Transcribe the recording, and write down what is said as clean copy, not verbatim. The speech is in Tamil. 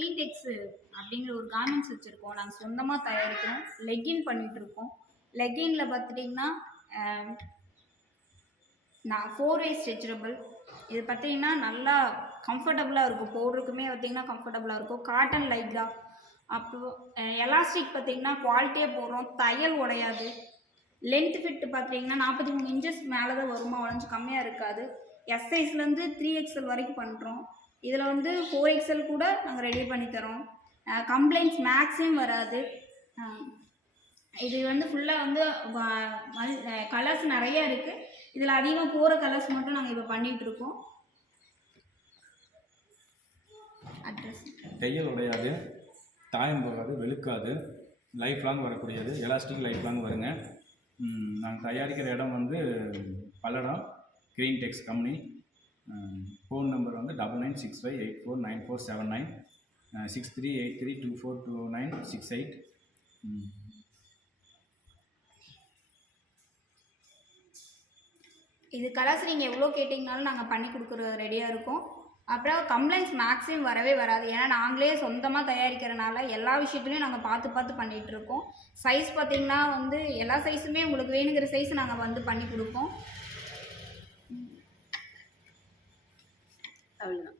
க்ரீன்டெக்ஸு அப்படிங்கிற ஒரு கார்மெண்ட்ஸ் வச்சுருக்கோம். நாங்கள் சொந்தமாக தயாரிக்கிறோம். லெக்கின் பண்ணிகிட்ருக்கோம். லெக்கினில் பார்த்துட்டிங்கன்னா நான் 4 வே ஸ்ட்ரெச்சபிள். இது பார்த்தீங்கன்னா நல்லா கம்ஃபர்டபுளாக இருக்கும். போடுறதுக்குமே பார்த்தீங்கன்னா கம்ஃபர்டபுளாக இருக்கும். Cotton Lycra. அப்புறம் எலாஸ்டிக் பார்த்தீங்கன்னா குவாலிட்டியாக போடுறோம். தையல் உடையாது. லென்த் ஃபிட் பார்த்தீங்கன்னா 43 இன்ச்சஸ் மேலே தான் வருமா, உடஞ்சி கம்மியாக இருக்காது. எஸ் சைஸ்லேருந்து 3XL வரைக்கும் பண்ணுறோம். இதில் வந்து 4XL கூட நாங்கள் ரெடி பண்ணி தரோம். கம்ப்ளைண்ட்ஸ் மேக்ஸிமம் வராது. இது வந்து ஃபுல்லாக வந்து கலர்ஸ் நிறைய இருக்குது. இதில் அதிகம் போகிற கலர்ஸ் மட்டும் நாங்கள் இப்போ பண்ணிகிட்ருக்கோம். அட்ரஸ் தையல் உடையாது, தாயம் போகாது, வெளுக்காது, லைஃப் லாங் வரக்கூடியது. எலாஸ்டிக் லைஃப் லாங் வருங்க. நாங்கள் தயாரிக்கிற இடம் வந்து பல்லடம் க்ரீன்டெக்ஸ் கம்பெனி. ஃபோன் நம்பர் வந்து 9965849479 6383242968. இது கலர்ஸ் நீங்கள் எவ்வளோ கேட்டிங்கனாலும் நாங்கள் பண்ணி கொடுக்குறது ரெடியாக இருக்கோம். அப்புறம் கம்ப்ளைண்ட்ஸ் மேக்ஸிமம் வரவே வராது. ஏன்னா நாங்களே சொந்தமாக தயாரிக்கிறனால எல்லா விஷயத்துலையும் நாங்கள் பார்த்து பண்ணிகிட்ருக்கோம். சைஸ் பார்த்திங்கன்னா வந்து எல்லா சைஸுமே உங்களுக்கு வேணுங்கிற சைஸ் நாங்கள் வந்து பண்ணி கொடுப்போம். அவ்வளோதான்.